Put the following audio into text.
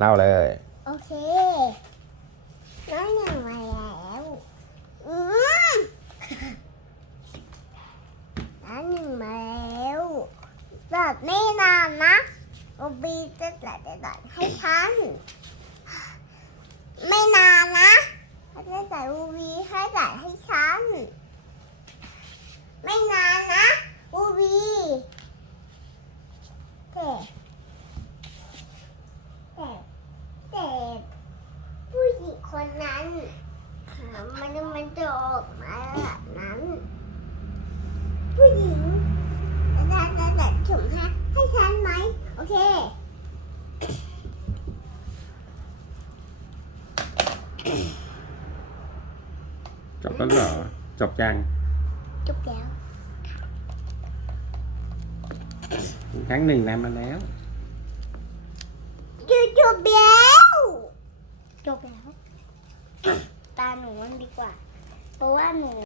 เล่าเลย โอเคน้องหนึ่งมาแล้วอืมน้องหนึ่งมาแล้วแบบไม่นานนะโอบีจะจัดจัดให้ฉัน ไม่นานนะเขาจะจัดอูบีให้จัดให้ฉัน ไม่นานนะอูบีแต่แต่แต่ผู้หญิงค นนั้นมันมันจะออกมาแบบนั้น ผู้หญิงจะจะจะถุงให้ให้ฉันไหม โอเคจบแล้วเหรอจบยังจบแล้วครั้งหนึ่งนานมาแล้วจบจบแล้วจบแล้ว ตาหนูมันดีกว่า เพราะว่าหนู